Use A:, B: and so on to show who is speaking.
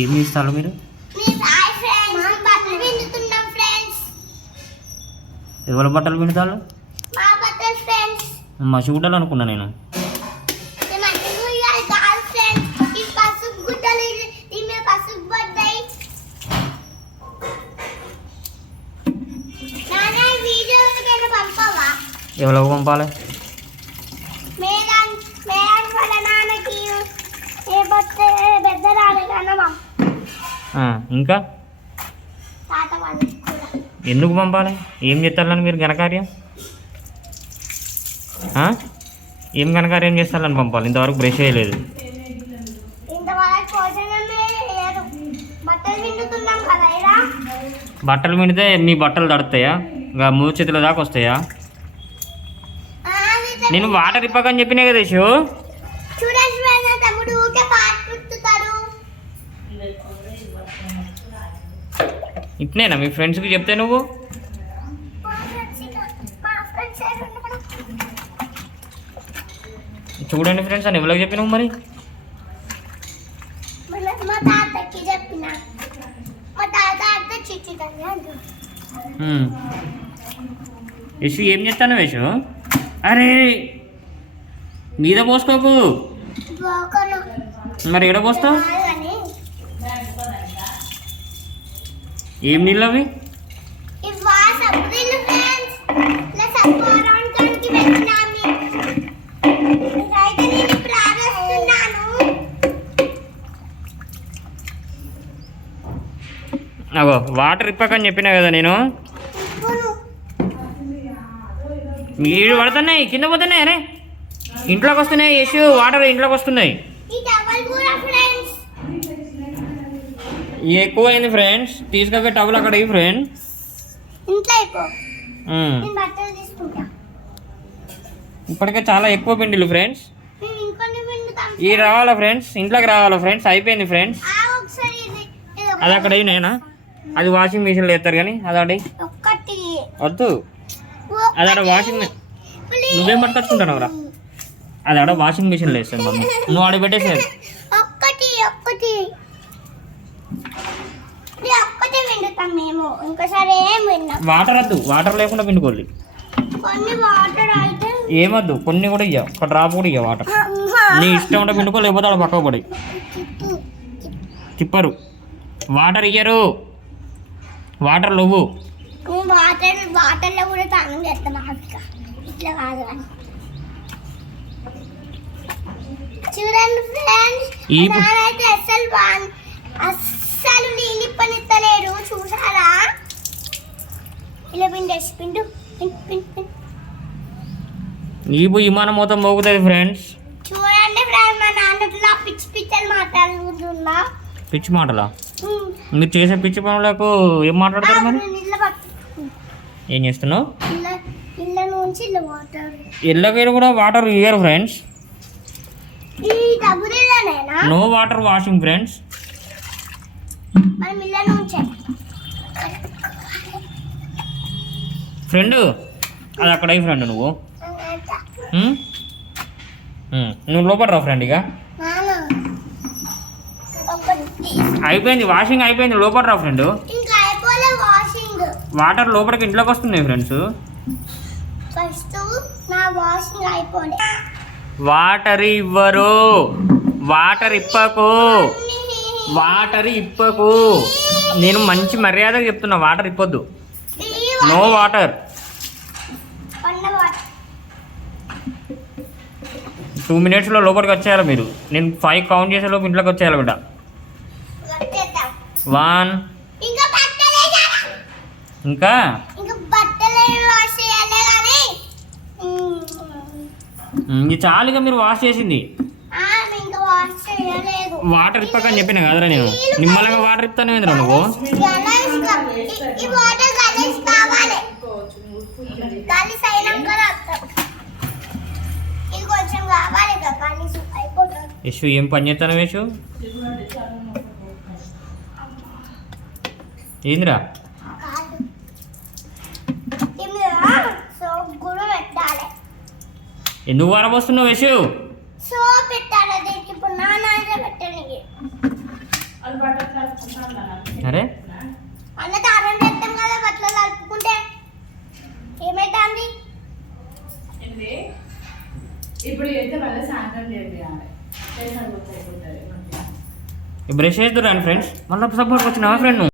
A: ఏం చేస్తారు మీరు? ఎవరి బట్టలు పిండుతారు?
B: మా
A: గుడ్డలు అనుకున్నా నేను.
B: ఈ మధ్య
A: ఇంకా? ఎందుకు పంపాలి? ఏం చేస్తారని మీరు ఘనకార్యం? ఏం ఘనకార్యం చేస్తారని పంపాలి? ఇంతవరకు బ్రష్ చేయలేదు.
B: బట్టలు
A: పిండితే మీ బట్టలు తడుతాయా ఇంకా మూడు చేతుల దాకా వస్తాయా? నేను వాటర్ ఇప్పకని చెప్పినా కదా షో
B: చూడండి ఫ్రెండ్స్ నా తమ్ముడు ఊకే పాట పుట్టుతాడు
A: ఇప్పుడేనా మీ ఫ్రెండ్స్కి చెప్తే నువ్వు? చూడండి ఫ్రెండ్స్ అని ఎవరికి చెప్పినావు మరి. యశు ఏం చేస్తాను యశు? అరే మీద పోసుకోకు. మరి ఎడ పోస్తావు? ఏం నీళ్ళు అవి? అగో వాటర్ ఇప్పకని చెప్పినా కదా నేను? మీరు పడుతున్నాయి కింద పోతున్నాయి అరే. ఇంట్లోకి వస్తున్నాయి యశు వాటర్ ఇంట్లోకి వస్తున్నాయి
B: ఈ టవల్ కూడా ఫ్రెండ్స్
A: ఎక్కువ అయింది ఫ్రెండ్స్ తీసుకపోయి టబుల్ అక్కడ ఫ్రెండ్ ఇప్పటికే చాలా ఎక్కువ పిండిలు ఫ్రెండ్స్ ఇవి రావాలా ఫ్రెండ్స్ ఇంట్లోకి రావాలా ఫ్రెండ్స్ అయిపోయింది ఫ్రెండ్స్ అది అక్కడ నేనా? అది వాషింగ్ మిషన్లో వేస్తారు కానీ అది అడి
B: ఒక్కటి.
A: వద్దు. అది ఆడ వాషింగ్ నువ్వేం పట్టుకొచ్చుకుంటున్నావు రా అది ఆడ వాషింగ్ మిషన్లో వేస్తాను మమ్మీ. నువ్వు ఆడ పెట్టేసేది
B: మేము. ఇంకోసారి ఏం
A: వాటర్ వద్దు వాటర్ లేకుండా పిండుకోవాలి.
B: కొన్ని వాటర్ అయితే
A: ఏమొద్దు కొన్ని కూడా ఇయ్య ఒక డ్రాప్ కూడా ఇయ్య వాటర్. నీ ఇష్టం ఉంటే పిండుకో లేకపోతే ఆడ పక్కకు పడి తిప్పరు. వాటర్ ఇయ్యరు. వాటర్ నువ్వు
B: వాటర్ వాటర్లో కూడా తానం చేస్తాం ఇట్లా కాదు చూడండి ఫ్రెండ్స్ నానైతే పనిత్తలేడు చూసారా? ఇలా పిండేసి పిండు
A: ఈ విమానం మొత్తం మోగుతుంది ఫ్రెండ్స్
B: చూడండి ఫ్రెండ్స్ మా నాన్నట్లో పిచ్చి పిచ్చలు మాట్లాడుకుంటున్నా.
A: పిచ్చి మాటలా? మీరు చేసే పిచ్చి పనులకు ఏం మాట్లాడతారు మరి? ఏం చేస్తున్నావు?
B: ఇళ్ళ ఇళ్ళ నుంచి ఇళ్ళ వాటర్
A: ఎల్లకైనా కూడా వాటర్ ఇయ్యరు friends no water washing friends
B: మనం ఇళ్ళ నుంచే.
A: ఫ్రెండ్ అది అక్కడ ఫ్రెండ్ నువ్వు. నువ్వు లోపల రా ఫ్రెండ్ ఇక. అయిపోయింది వాషింగ్ అయిపోయింది. లోపల రా ఫ్రెండ్ వాటర్ లోపలికి ఇంట్లోకి వస్తున్నాయి ఫ్రెండ్స్ వాటర్ ఇవ్వరు. వాటర్ ఇప్పకు. వాటర్ ఇప్పకు. నేను మంచి మర్యాదగా చెప్తున్నా వాటర్ ఇప్పొద్దు. No water. టూ మినిట్స్లో లోపలికి వచ్చేయాలి మీరు. నేను ఫైవ్ కౌంట్ చేసే లోపు ఇంట్లోకి వచ్చేయాలి బిడ్డ. వన్
B: ఇంకా
A: ఇది చాలుగా మీరు వాష్ చేసింది. వాటర్ ఇప్పకని చెప్పిన కదరా నేను. నిమ్మలంగా వాటర్ ఇస్తాను నువ్వు. యశు ఏం పని చేస్తాను యశు? ఏందిరా? ఎందుకు వారబోస్తున్నావు యశు?
B: ఇప్పుడు
C: అయితే మళ్ళీ సాయంత్రం చేయాలి చేసాను అయిపోతుంది
A: బ్రష్ ఫ్రెండ్స్ మళ్ళీ సపోర్ట్ వచ్చినావా ఫ్రెండ్